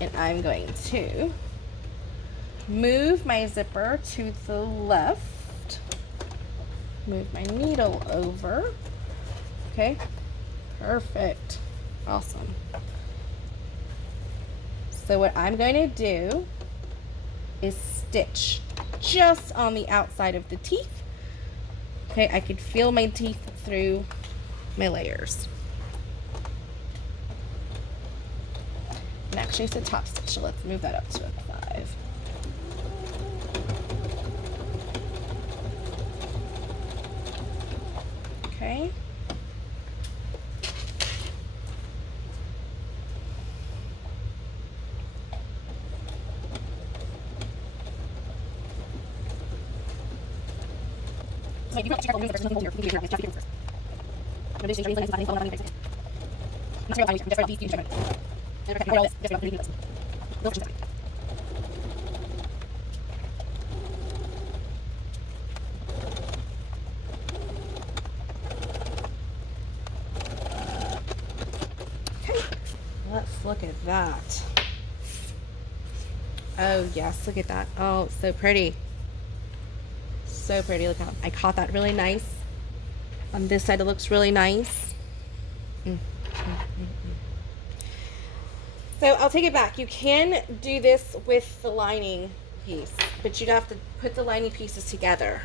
And I'm going to move my zipper to the left. Move my needle over. Okay. Perfect. Awesome. So what I'm going to do is stitch just on the outside of the teeth. Okay, I could feel my teeth through my layers. And actually it's a top stitch, so let's move that up to a 5. Okay. So you don't check out the first hold here. You can just check first. I'm just going to use the face. Not real time, just for these few seconds. And okay, all this, just for this. No check. Okay. Let's look at that. Oh yes, look at that. Oh, it's so pretty. So pretty. Look how I caught that really nice. On this side it looks really nice. So I'll take it back. You can do this with the lining piece, but you'd have to put the lining pieces together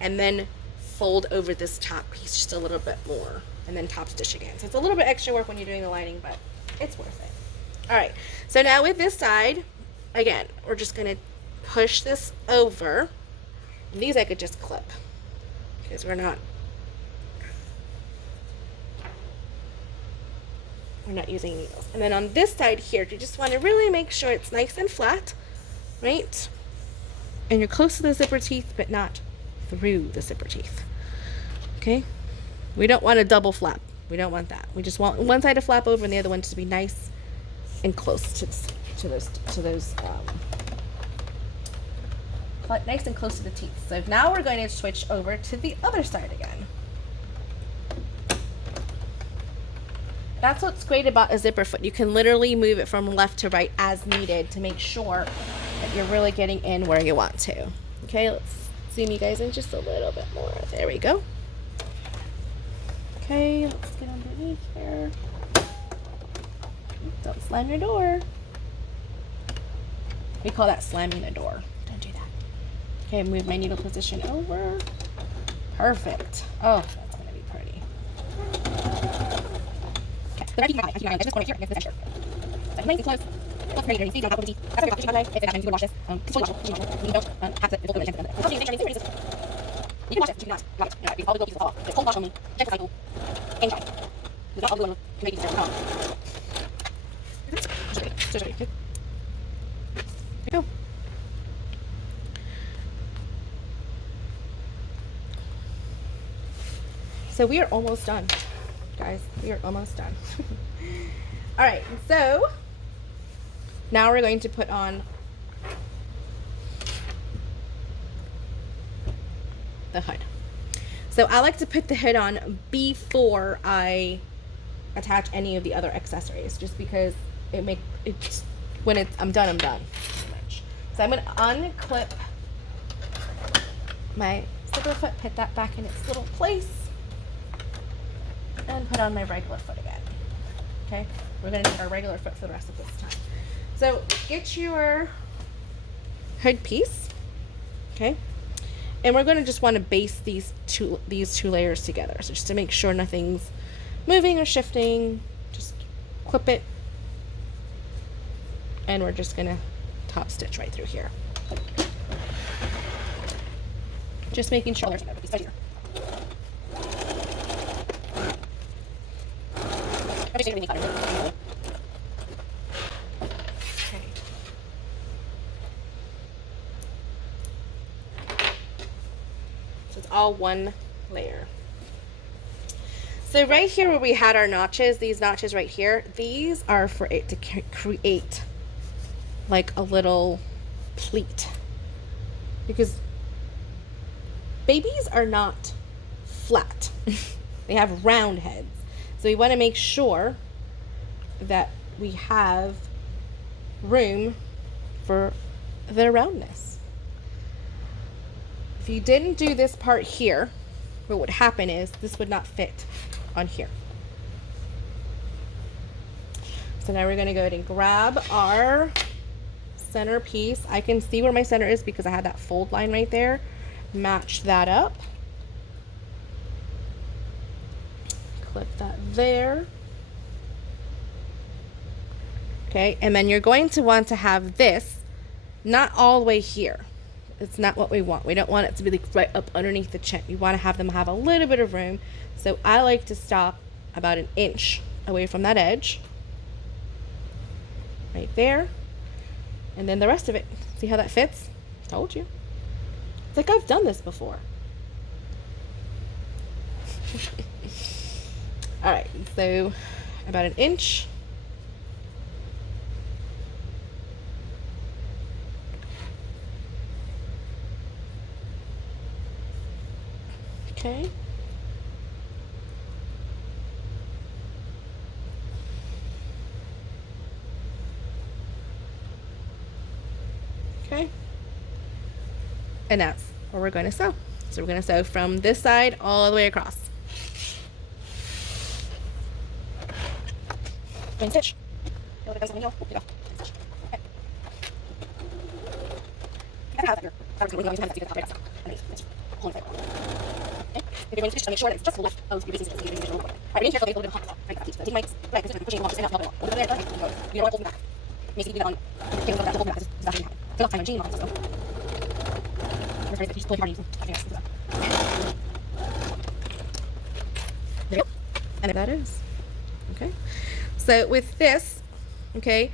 and then fold over this top piece just a little bit more and then top stitch again. So it's a little bit extra work when you're doing the lining, but it's worth it. All right, so now with this side, again, we're just gonna push this over. And these I could just clip because we're not using needles. And then on this side here, you just want to really make sure it's nice and flat, right? And you're close to the zipper teeth, but not through the zipper teeth. Okay? We don't want a double flap. We don't want that. We just want one side to flap over and the other one to be nice and close to those nice and close to the teeth. So now we're going to switch over to the other side again. That's what's great about a zipper foot. You can literally move it from left to right as needed to make sure You're really getting in where you want to. Okay, let's zoom you guys in just a little bit more. There we go. Okay, let's get underneath here. Don't slam your door. We call that slamming the door. Don't do that. Okay, move my needle position over. Perfect. Oh, that's gonna be pretty. Okay, so I keep your eye on this corner here against the center. So nice and close. Looks pretty dirty. See, don't have to that's your position, by the way. If it's not, you can wash this. Fully wash it. You don't have to. It's okay. You can wash it, but you cannot. Got it. Yeah, because all the little pieces fall off. It's cold wash only. Check the cycle. And dry. It's not all the little to make it come off. Just ready. There we go. So we are almost done, guys. We are almost done. All right, so now we're going to put on the hood. So I like to put the hood on before I attach any of the other accessories, just because it's when I'm done, I'm done. Pretty much. So I'm gonna unclip my zipper foot, put that back in its little place, and put on my regular foot again. Okay, we're gonna need our regular foot for the rest of this time. So get your hood piece, okay, and we're gonna just want to base these two layers together. So just to make sure nothing's moving or shifting, just clip it, and we're just gonna top stitch right through here. Just making sure there's no here. Okay. So it's all one layer. So right here where we had our notches, these notches right here, these are for it to create like a little pleat, because babies are not flat. They have round heads. So we want to make sure that we have room for their roundness. If you didn't do this part here, what would happen is this would not fit on here. So now we're going to go ahead and grab our center piece. I can see where my center is because I had that fold line right there. Match that up. Clip that there. Okay, and then you're going to want to have this not all the way here. It's not what we want. We don't want it to be like right up underneath the chin. We want to have them have a little bit of room. So I like to stop about 1 inch away from that edge. Right there. And then the rest of it. See how that fits? Told you. It's like I've done this before. All right, so about 1 inch. Okay. Okay. And that's where we're going to sew. So we're going to sew from this side all the way across. Main stitch. Okay. If you're going to stitch, make sure that it's just the left of your basting stitch. Alright, we're going to carefully a little bit of hump. Right, so take my right position, pushing along, just enough, not over there, you don't want to hold me back. Make sure you do that on, take a little bit to hold me back, because that's going to happen. Fill up time on jean, so. You're afraid that you just pull your party, I think that's good. There you go. And there that is. Okay. So with this, okay,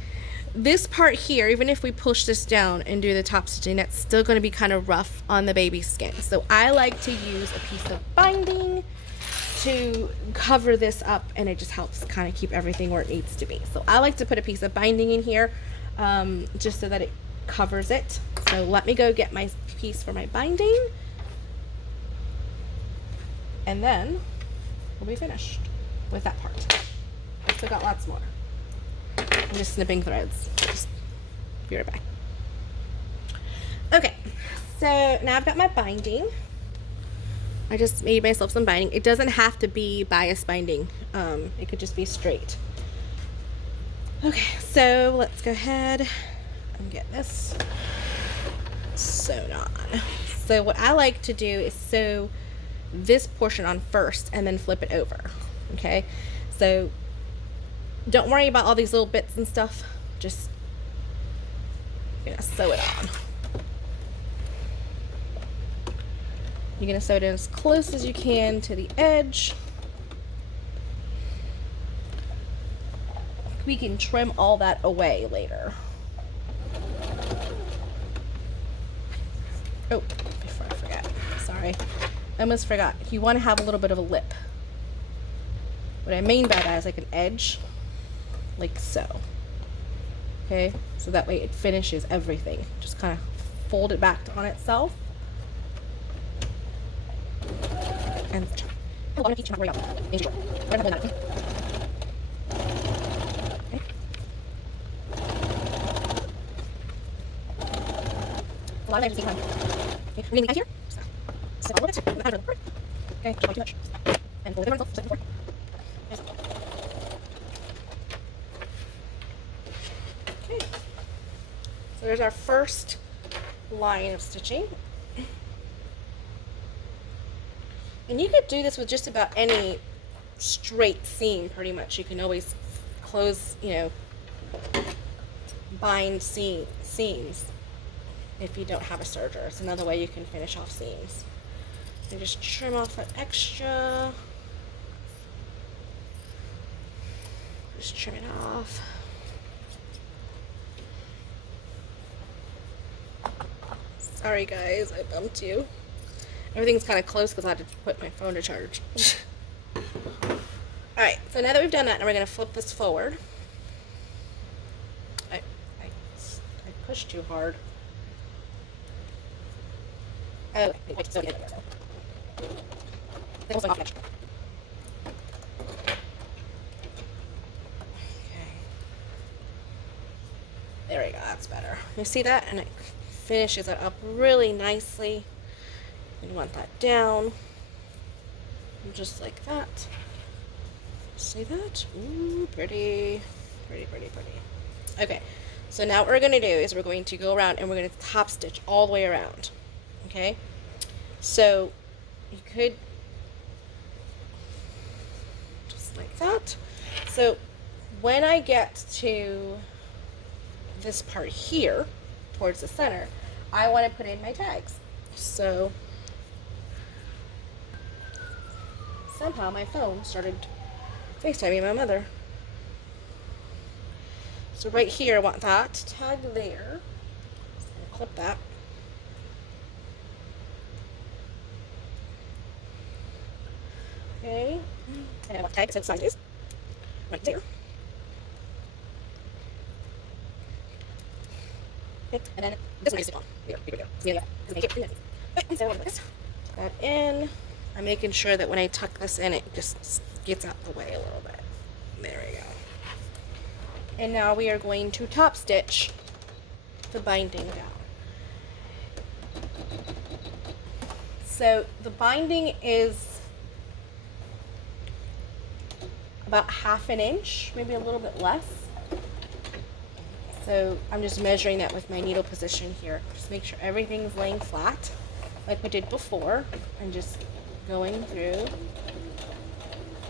this part here, even if we push this down and do the top stitching, that's still going to be kind of rough on the baby's skin. So I like to use a piece of binding to cover this up, and it just helps kind of keep everything where it needs to be. So I like to put a piece of binding in here just so that it covers it. So let me go get my piece for my binding, and then we'll be finished with that part. I've still got lots more. I'm just snipping threads. Just be right back. Okay, so now I've got my binding. I just made myself some binding. It doesn't have to be bias binding. It could just be straight. Okay, so let's go ahead and get this sewn on. So what I like to do is sew this portion on first and then flip it over. Okay, so don't worry about all these little bits and stuff. Just sew it on. You're gonna sew it in as close as you can to the edge. We can trim all that away later. Oh, before I forget, sorry. I almost forgot. You want to have a little bit of a lip. What I mean by that is like an edge, like so. Okay, so that way it finishes everything. Just kind of fold it back on itself. And hold on, hurry up. A lot of energy time. Okay, really here. So all of it. Okay, don't too much. And fold it around itself. Okay. So there's our first line of stitching. And you could do this with just about any straight seam, pretty much. You can always close, bind seams if you don't have a serger. It's another way you can finish off seams. You just trim off that extra. Just trim it off. Sorry guys, I bumped you. Everything's kind of close because I had to put my phone to charge. Alright, so now that we've done that, now we're going to flip this forward. I pushed too hard. Oh, wait, so it is. Okay. There we go, that's better. You see that? And it finishes it up really nicely. You want that down. Just like that. See that? Ooh, pretty. Pretty, pretty, pretty. Okay, so now what we're going to do is we're going to go around and we're going to top stitch all the way around. Okay? So, you could just like that. So, when I get to this part here, towards the center, I want to put in my tags. So, somehow my phone started FaceTiming my mother. So right here, I want that tag there. Just gonna clip that. Okay. And I want tag, so sizes. Right there. Okay. And then this one is on. Here we go. Yeah. Make it. Okay. So this. That in. I'm making sure that when I tuck this in, it just gets out the way a little bit. There we go. And now we are going to top stitch the binding down. So the binding is about 1/2 inch, maybe a little bit less. So I'm just measuring that with my needle position here. Just make sure everything's laying flat like we did before, and just going through.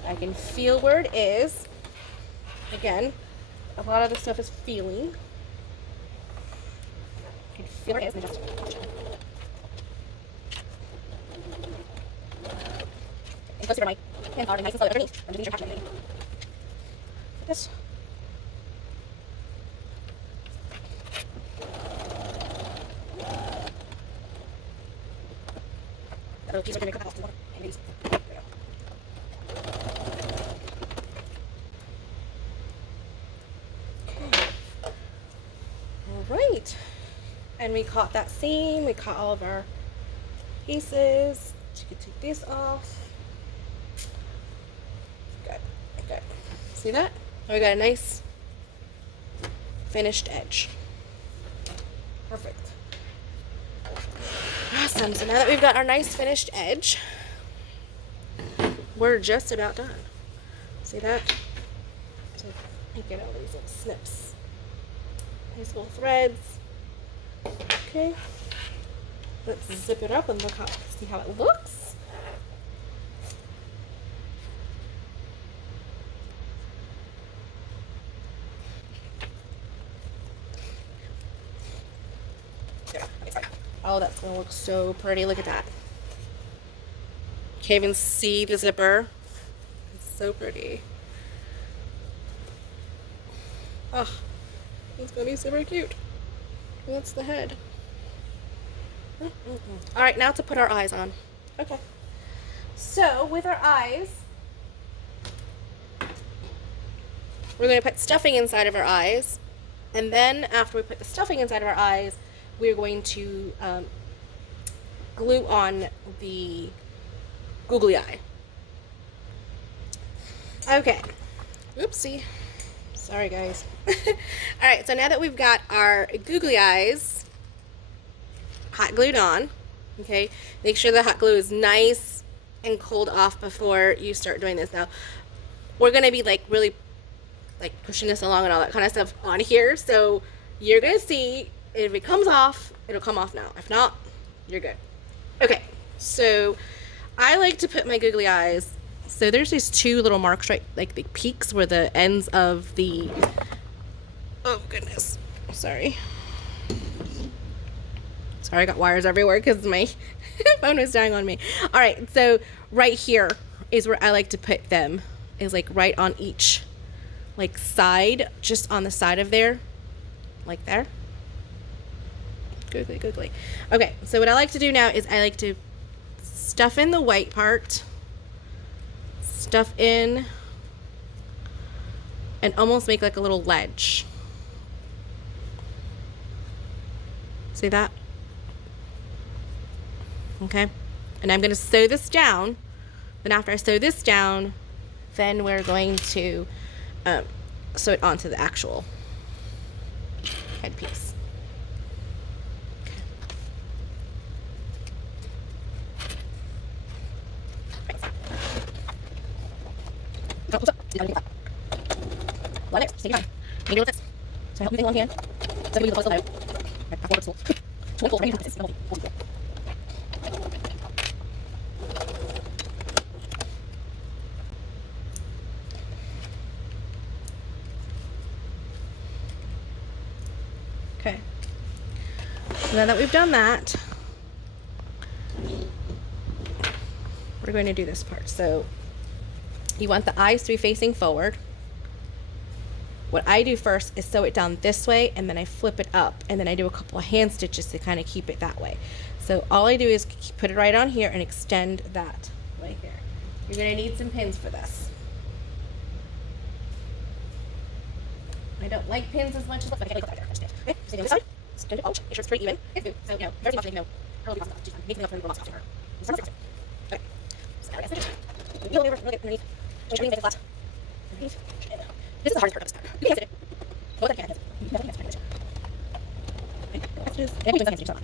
I can feel where it is. Again, a lot of the stuff is feeling. I can feel where it is. And just and closer to my hand are nice and slow underneath. I'm doing your catching. Like this. That little piece right there, cut that off to the water. And use. There we go. Alright, and we caught that seam, we caught all of our pieces. You can take this off. Good, good. See that? Now we got a nice finished edge. Perfect. Awesome. So now that we've got our nice finished edge, we're just about done. See that? So you get all these little snips. Nice little threads. Okay. Let's zip it up and see how it looks. Oh, that's gonna look so pretty. Look at that. Can't even see the zipper. It's so pretty. Oh, it's gonna be super cute. That's the head. All right, now to put our eyes on. Okay. So with our eyes, we're going to put stuffing inside of our eyes, and then after we put the stuffing inside of our eyes, we're going to glue on the googly eye. Okay. Oopsie. Sorry, guys. All right, so now that we've got our googly eyes hot glued on, okay, make sure the hot glue is nice and cooled off before you start doing this. Now, we're going to be like really like pushing this along and all that kind of stuff on here, so you're going to see if it comes off, it'll come off now. If not, you're good. Okay, so I like to put my googly eyes, so there's these two little marks, right, like the peaks where the ends of the, oh goodness, sorry, I got wires everywhere because my phone was dying on me. All right, so right here is where I like to put them, is like right on each like side, just on the side of there, like there. Googly, googly. Okay, so what I like to do now is I like to stuff in the white part, stuff in, and almost make like a little ledge. See that? Okay, and I'm going to sew this down. Then after I sew this down, then we're going to sew it onto the actual headpiece. Oh, what's up? Well, there. Take your time. Maybe a little this. So I help you thing on hand. So we use the close the load. Okay. So now that we've done that, we're going to do this part. So you want the eyes to be facing forward. What I do first is sew it down this way, and then I flip it up, and then I do a couple of hand stitches to kind of keep it that way. So all I do is put it right on here and extend that right here. You're going to need some pins for this. I don't like pins as much as, but I can't really there. Okay, so on this side, extend it, make sure it's pretty even. So, you know, very much, you know, early process, just making up for the loss after her. Okay, so now we're going to stitch. Kneel over, really underneath. Make sure you make it flat. Underneath. This is the hardest part of this part. You can't stitch it. Go with that, you can't. You definitely can't stitch it. Okay, stitches. And we do some hand stitches on.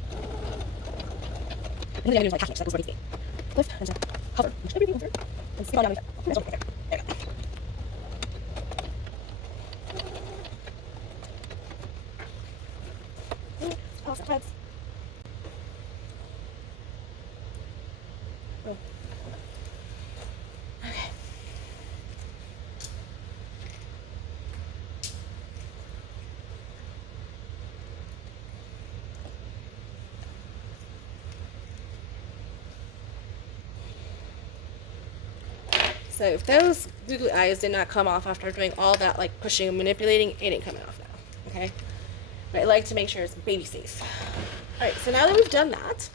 And then we're going to do like half an inch, so that goes where it needs to be. Lift, and then hover. Make sure everything goes through. And scoot on down. There's one right there. There you go. Oh, threads. Oh. Okay. So if those googly eyes did not come off after doing all that like pushing and manipulating, it ain't coming off now. Okay? But I like to make sure it's baby safe. All right, so now that we've done that,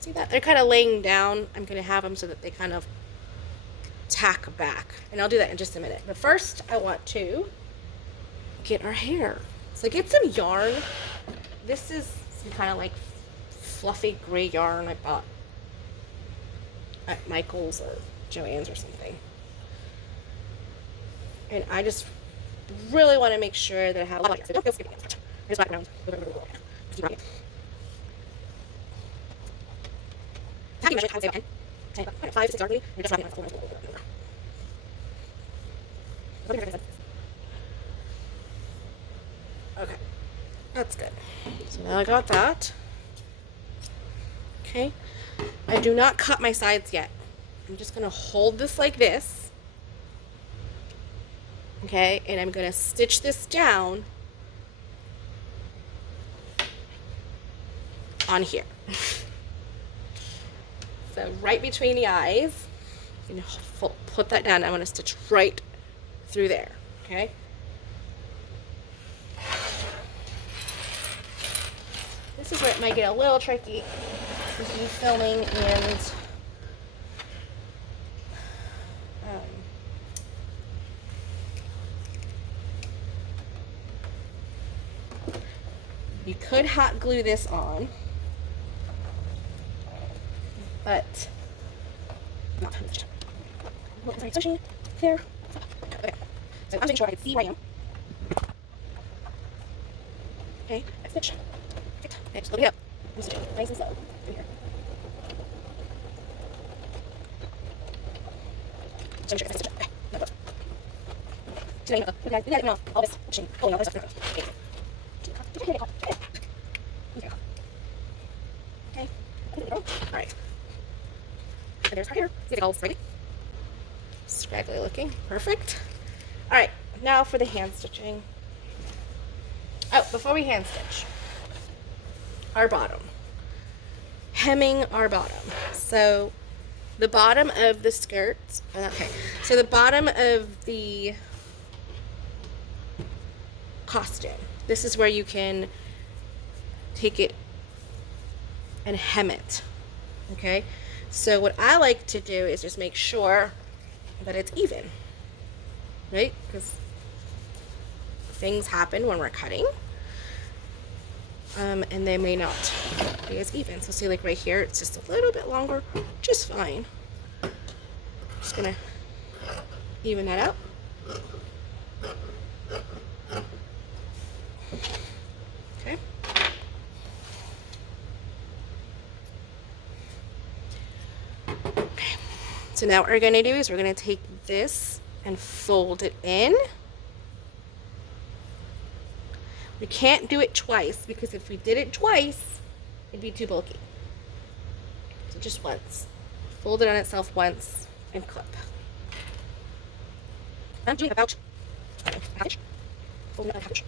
see that? They're kind of laying down. I'm going to have them so that they kind of tack back. And I'll do that in just a minute. But first, I want to get our hair. So get some yarn. This is some kind of like fluffy gray yarn I bought at Michael's or Joann's or something. And I just really want to make sure that I have a lot of hair. Just wrap around. How do you measure it? How would you say about 10? 5 to 6 darkly. You're just wrapping it around. Okay, that's good. So now I got that. Okay, I do not cut my sides yet. I'm just gonna hold this like this. Okay, and I'm gonna stitch this down on here. So right between the eyes, you know, put that down. I'm gonna stitch right through there. Okay. This is where it might get a little tricky with you filming and you could hot glue this on, but not too much. Sorry, switching there. Okay, so I'm making sure I can see where I am. Okay, I stitch. Okay, just look it up. I'm stitching nice and slow through here. So I'm sure if I stitch it. Okay, no, good. So now you know, you know, all this stitching, pulling all this stuff. Okay. Okay. Alright. And there's her hair. See if it all straight. Scraggly looking. Perfect. Alright, now for the hand stitching. Oh, before we hand stitch, our bottom. Hemming our bottom. So the bottom of the skirt, okay, so the bottom of the costume, this is where you can take it and hem it. Okay, so what I like to do is just make sure that it's even, right? Because things happen when we're cutting, and they may not be as even. So see, like right here, it's just a little bit longer, just fine. Just gonna even that out. Okay. So now what we're going to do is we're going to take this and fold it in. We can't do it twice because if we did it twice, it'd be too bulky. So just once. Fold it on itself once and clip. I'm doing a pouch. Pouch. Fold it on a pouch.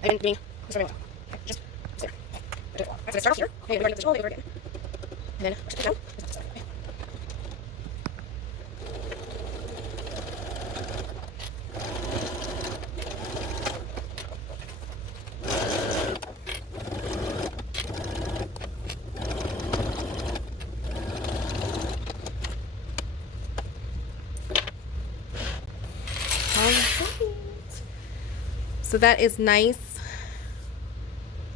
I've been doing this very well. Okay, just there. I'm going to start off here. Okay, we're going to go over again. And then push it down. Okay. So that is nice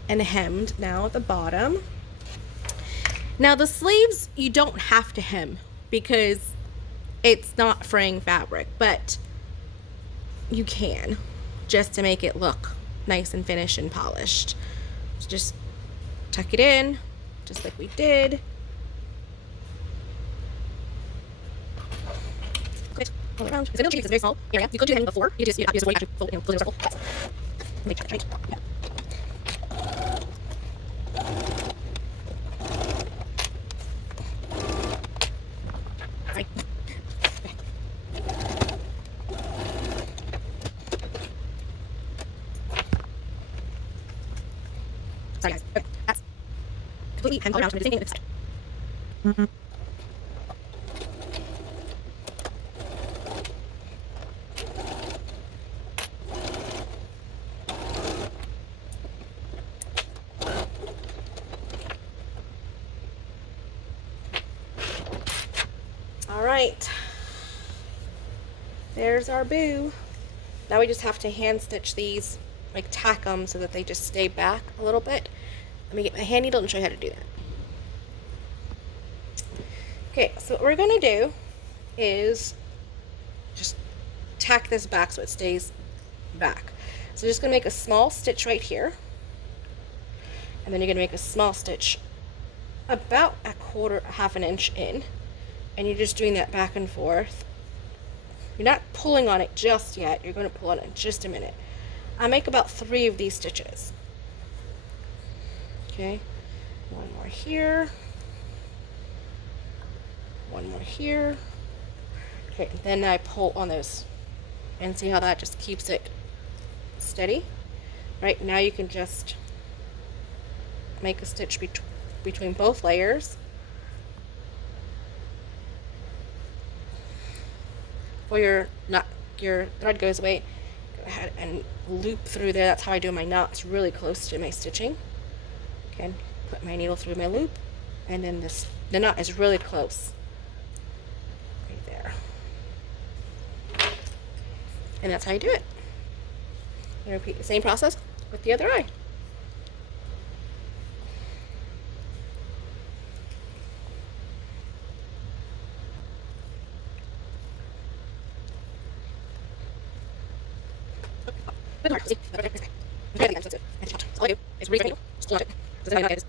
and hemmed now at the bottom. Now the sleeves, you don't have to hem because it's not fraying fabric, but you can just to make it look nice and finished and polished. So just tuck it in just like we did. All around. It's a little tricky because it's a very small area. You could do hemming before. You just use the way you have to fold it, fold it in a circle. Make sure it's right. Yeah. Right. Okay. Sorry guys. Okay. That's completely hemmed all around. So I'm going to do the same thing on this side. Alright, there's our boo. Now we just have to hand stitch these, like tack them so that they just stay back a little bit. Let me get my hand needle and show you how to do that. Okay, so what we're going to do is just tack this back so it stays back. So just going to make a small stitch right here, and then you're going to make a small stitch about half an inch in, and you're just doing that back and forth. You're not pulling on it just yet. You're going to pull on it in just a minute. I make about 3 of these stitches. Okay, one more here, one more here. Okay, then I pull on those, and see how that just keeps it steady. Right, now you can just make a stitch between both layers. Before your thread goes away, go ahead and loop through there. That's how I do my knots, really close to my stitching. Okay, put my needle through my loop, and then the knot is really close right there. And that's how you do it. And repeat the same process with the other eye. All I do is read the needle, just pull on it. This is how you know it is.